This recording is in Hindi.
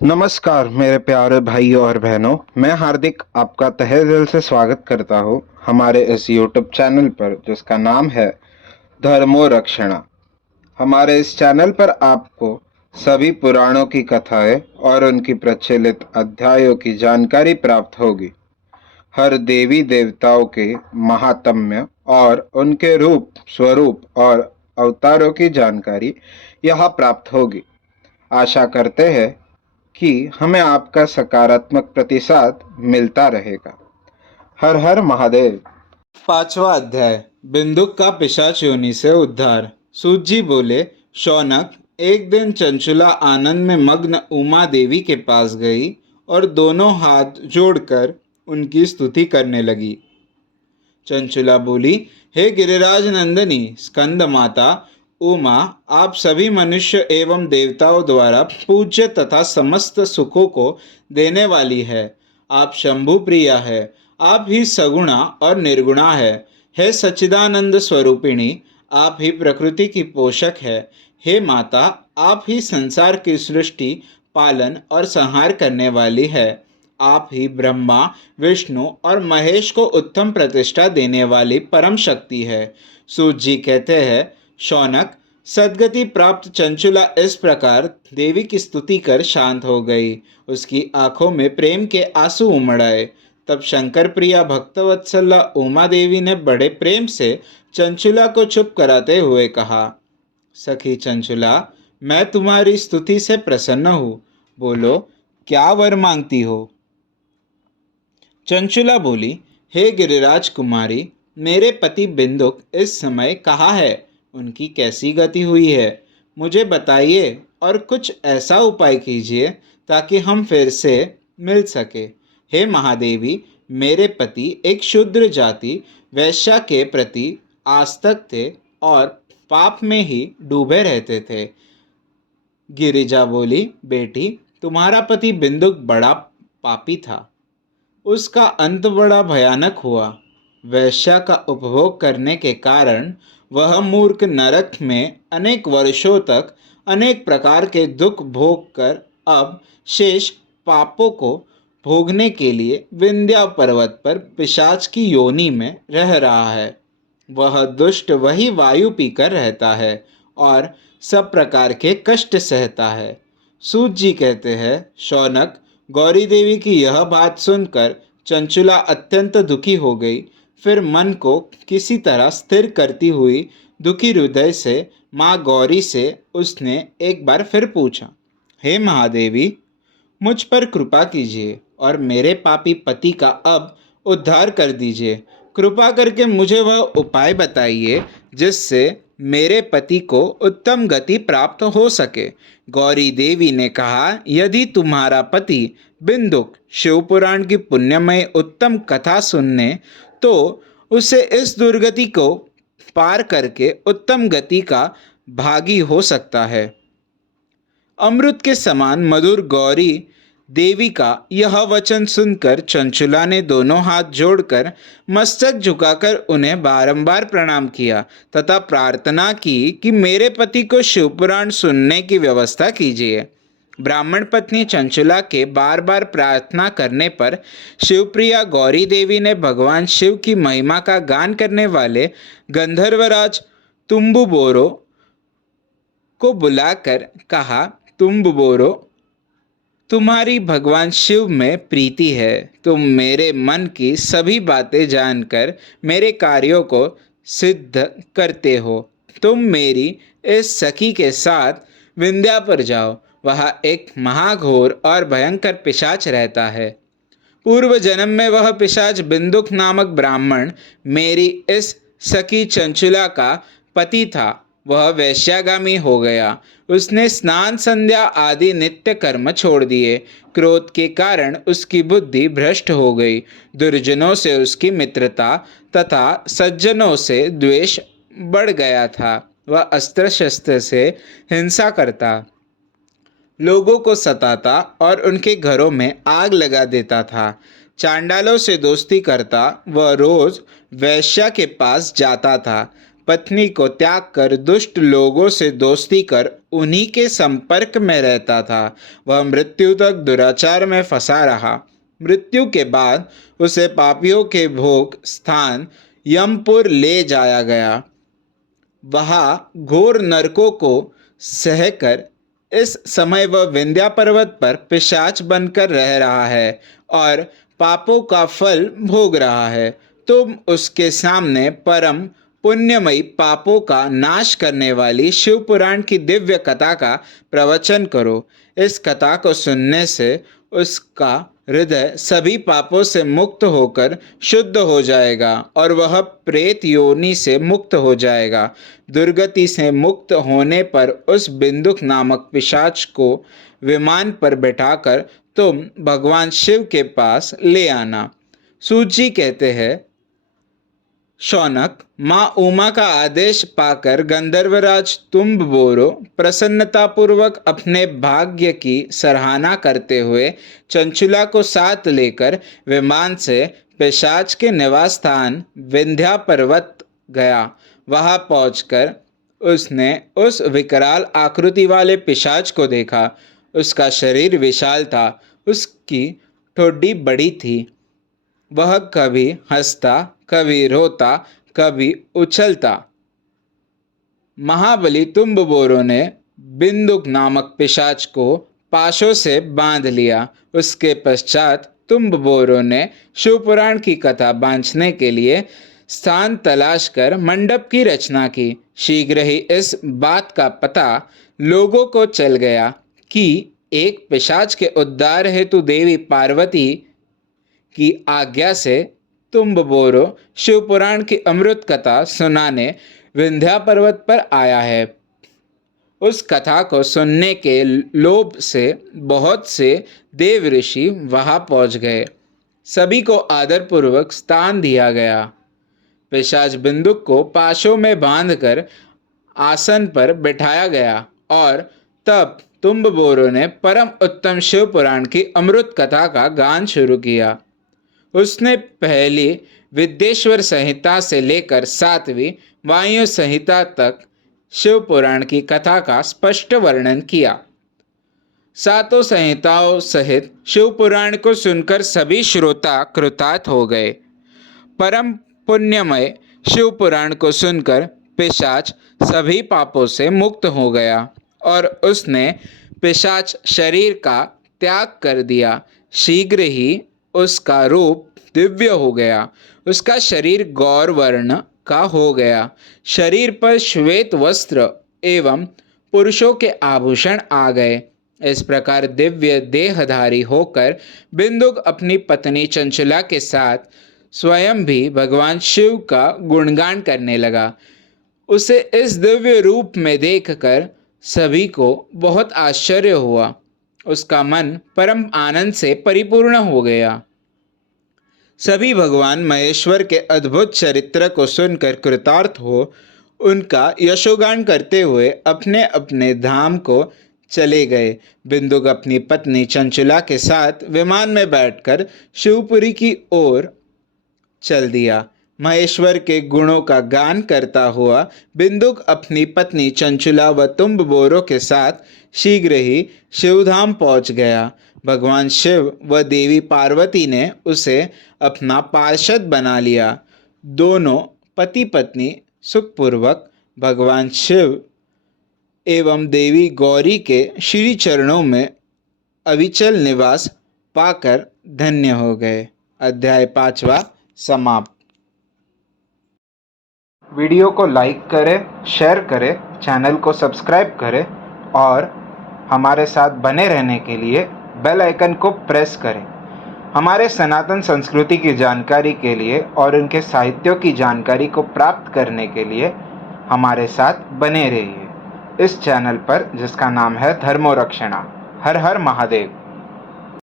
नमस्कार मेरे प्यारे भाइयों और बहनों, मैं हार्दिक आपका तहे दिल से स्वागत करता हूँ हमारे इस यूट्यूब चैनल पर जिसका नाम है धर्मो रक्षणा। हमारे इस चैनल पर आपको सभी पुराणों की कथाएं और उनकी प्रचलित अध्यायों की जानकारी प्राप्त होगी। हर देवी देवताओं के महात्म्य और उनके रूप स्वरूप और अवतारों की जानकारी यहाँ प्राप्त होगी। आशा करते हैं कि हमें आपका सकारात्मक प्रतिसाद मिलता रहेगा। हर हर महादेव। पांचवा अध्याय। बिंदुक का पिशाच योनि से उद्धार। सूत जी बोले, शौनक, एक दिन चंचुला आनंद में मग्न उमा देवी के पास गई और दोनों हाथ जोड़कर उनकी स्तुति करने लगी। चंचुला बोली, हे गिरिराज नंदिनी स्कंद माता उमा, आप सभी मनुष्य एवं देवताओं द्वारा पूज्य तथा समस्त सुखों को देने वाली है। आप शंभु प्रिया है। आप ही सगुणा और निर्गुणा है। हे सच्चिदानंद स्वरूपिणी, आप ही प्रकृति की पोषक है। हे माता, आप ही संसार की सृष्टि, पालन और संहार करने वाली है। आप ही ब्रह्मा, विष्णु और महेश को उत्तम प्रतिष्ठा देने वाली परम शक्ति है। सूत जी कहते हैं, शौनक, सदगति प्राप्त चंचुला इस प्रकार देवी की स्तुति कर शांत हो गई। उसकी आंखों में प्रेम के आंसू उमड़ आए। तब शंकर प्रिया भक्तवत्सला उमा देवी ने बड़े प्रेम से चंचुला को चुप कराते हुए कहा, सखी चंचुला, मैं तुम्हारी स्तुति से प्रसन्न हूँ। बोलो, क्या वर मांगती हो? चंचुला बोली, हे गिरिराज कुमारी, मेरे पति बिंदुक इस समय कहाँ है? उनकी कैसी गति हुई है? मुझे बताइए और कुछ ऐसा उपाय कीजिए ताकि हम फिर से मिल सके। हे महादेवी, मेरे पति एक शूद्र जाति वैश्या के प्रति आसक्त थे और पाप में ही डूबे रहते थे। गिरिजा बोली, बेटी, तुम्हारा पति बिंदुक बड़ा पापी था। उसका अंत बड़ा भयानक हुआ। वैश्या का उपभोग करने के कारण वह मूर्ख नरक में अनेक वर्षों तक अनेक प्रकार के दुख भोग कर अब शेष पापों को भोगने के लिए विंध्या पर्वत पर पिशाच की योनि में रह रहा है। वह दुष्ट वही वायु पीकर रहता है और सब प्रकार के कष्ट सहता है। सूत जी कहते हैं, शौनक, गौरी देवी की यह बात सुनकर चंचुला अत्यंत दुखी हो गई। फिर मन को किसी तरह स्थिर करती हुई दुखी हृदय से माँ गौरी से उसने एक बार फिर पूछा, हे महादेवी, मुझ पर कृपा कीजिए और मेरे पापी पति का अब उद्धार कर दीजिए। कृपा करके मुझे वह उपाय बताइए जिससे मेरे पति को उत्तम गति प्राप्त हो सके। गौरी देवी ने कहा, यदि तुम्हारा पति बिंदुक शिवपुराण की पुण्यमय उत्तम कथा सुनने तो उसे इस दुर्गति को पार करके उत्तम गति का भागी हो सकता है। अमृत के समान मधुर गौरी देवी का यह वचन सुनकर चंचुला ने दोनों हाथ जोड़कर मस्तक झुकाकर उन्हें बारंबार प्रणाम किया तथा प्रार्थना की कि मेरे पति को शिवपुराण सुनने की व्यवस्था कीजिए। ब्राह्मण पत्नी चंचुला के बार बार प्रार्थना करने पर शिवप्रिया गौरी देवी ने भगवान शिव की महिमा का गान करने वाले गंधर्वराज तुम्बुबोरो को बुलाकर कहा, तुम्बुबोरो, तुम्हारी भगवान शिव में प्रीति है। तुम मेरे मन की सभी बातें जानकर मेरे कार्यों को सिद्ध करते हो। तुम मेरी इस सखी के साथ विंध्या पर जाओ। वहाँ एक महाघोर और भयंकर पिशाच रहता है। पूर्व जन्म में वह पिशाच बिंदुक नामक ब्राह्मण मेरी इस सखी चंचुला का पति था। वह वैश्यागामी हो गया। उसने स्नान संध्या आदि नित्य कर्म छोड़ दिए। क्रोध के कारण उसकी बुद्धि भ्रष्ट हो गई। दुर्जनों से उसकी मित्रता तथा सज्जनों से द्वेष बढ़ गया था। वह अस्त्र शस्त्र से हिंसा करता, लोगों को सताता और उनके घरों में आग लगा देता था। चांडालों से दोस्ती करता, वह रोज वैश्या के पास जाता था पत्नी को त्याग कर दुष्ट लोगों से दोस्ती कर उन्हीं के संपर्क में रहता था। वह मृत्यु तक दुराचार में फंसा रहा। मृत्यु के बाद उसे पापियों के भोग स्थान यमपुर ले जाया गया। वहाँ घोर नरकों को सहकर इस समय वह विंध्या पर्वत पर पिशाच बनकर रह रहा है और पापों का फल भोग रहा है। तुम उसके सामने परम पुण्यमयी पापों का नाश करने वाली शिव पुराण की दिव्य कथा का प्रवचन करो। इस कथा को सुनने से उसका हृदय सभी पापों से मुक्त होकर शुद्ध हो जाएगा और वह प्रेत योनि से मुक्त हो जाएगा। दुर्गति से मुक्त होने पर उस बिंदुक नामक पिशाच को विमान पर बैठाकर तुम भगवान शिव के पास ले आना। सूत जी कहते हैं, शौनक, माँ उमा का आदेश पाकर गंधर्वराज तुम्बबोरो प्रसन्नतापूर्वक अपने भाग्य की सराहना करते हुए चंचुला को साथ लेकर विमान से पिशाच के निवास स्थान विंध्या पर्वत गया। वहां पहुंचकर उसने उस विकराल आकृति वाले पिशाच को देखा। उसका शरीर विशाल था, उसकी ठोड़ी बड़ी थी। वह कभी हंसता, कभी रोता, कभी उछलता। महाबली तुम्बबोरो ने बिंदुक नामक पिशाच को पाशों से बांध लिया। उसके पश्चात तुम्बबोरो ने शिवपुराण की कथा बांधने के लिए स्थान तलाश कर मंडप की रचना की। शीघ्र ही इस बात का पता लोगों को चल गया कि एक पिशाच के उद्धार हेतु देवी पार्वती की आज्ञा से तुम्बबोरो शिवपुराण की अमृत कथा सुनाने विंध्या पर्वत पर आया है। उस कथा को सुनने के लोभ से बहुत से देव ऋषि वहां पहुंच गए। सभी को आदरपूर्वक स्थान दिया गया। पिशाच बिंदुक को पाशों में बांधकर आसन पर बिठाया गया और तब तुम्बबोरो ने परम उत्तम शिव पुराण की अमृत कथा का गान शुरू किया। उसने पहली विद्येश्वर संहिता से लेकर 7वीं वायु संहिता तक शिव पुराण की कथा का स्पष्ट वर्णन किया। सातों संहिताओं सहित शिव पुराण को सुनकर सभी श्रोता कृतार्थ हो गए। परम पुण्यमय शिव पुराण को सुनकर पिशाच सभी पापों से मुक्त हो गया और उसने पिशाच शरीर का त्याग कर दिया। शीघ्र ही उसका रूप दिव्य हो गया। उसका शरीर गौर वर्ण का हो गया। शरीर पर श्वेत वस्त्र एवं पुरुषों के आभूषण आ गए। इस प्रकार दिव्य देहधारी होकर बिंदुक अपनी पत्नी चंचला के साथ स्वयं भी भगवान शिव का गुणगान करने लगा। उसे इस दिव्य रूप में देखकर सभी को बहुत आश्चर्य हुआ। उसका मन परम आनंद से परिपूर्ण हो गया। सभी भगवान महेश्वर के अद्भुत चरित्र को सुनकर कृतार्थ हो उनका यशोगान करते हुए अपने अपने धाम को चले गए। बिंदुक अपनी पत्नी चंचुला के साथ विमान में बैठकर शिवपुरी की ओर चल दिया। महेश्वर के गुणों का गान करता हुआ बिंदुक अपनी पत्नी चंचुला व तुम्बबोरो के साथ शीघ्र ही शिवधाम पहुंच गया। भगवान शिव व देवी पार्वती ने उसे अपना पार्षद बना लिया। दोनों पति पत्नी सुखपूर्वक भगवान शिव एवं देवी गौरी के श्री चरणों में अविचल निवास पाकर धन्य हो गए। अध्याय 5वां समाप्त। वीडियो को लाइक करें, शेयर करें, चैनल को सब्सक्राइब करें और हमारे साथ बने रहने के लिए बेल आइकन को प्रेस करें। हमारे सनातन संस्कृति की जानकारी के लिए और उनके साहित्यों की जानकारी को प्राप्त करने के लिए हमारे साथ बने रहिए इस चैनल पर, जिसका नाम है धर्मो रक्षणा। हर हर महादेव।